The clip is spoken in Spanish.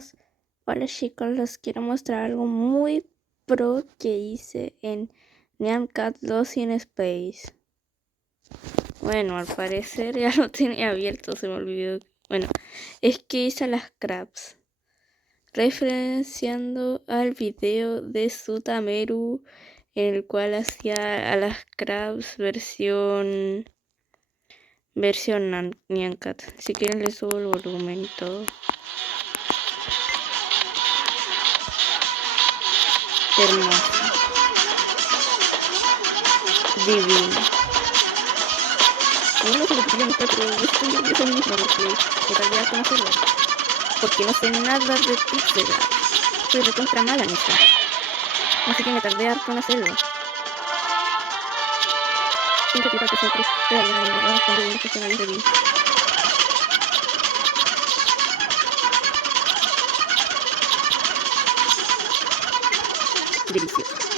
chicos, hola chicos, les quiero mostrar algo muy pro que hice en Nyan Cat Lost in Space. Bueno, al parecer ya lo tenía abierto, se me olvidó. Bueno, es que hice las crabs, referenciando al video de Sutameru, en el cual hacía a las crabs versión Nyan Cat. Si quieren les subo el volumen y todo. Hermoso, divino. No sé lo que yo me pero yo estoy nerviosa misma porque me tardé a conocerlo. Porque no sé nada de pixel art. Soy recontra mala en eso. Así que me tardé harto en hacerlo. Siempre que trato siempre de alguna manera cuando uno profesionaliza bien. Delicioso.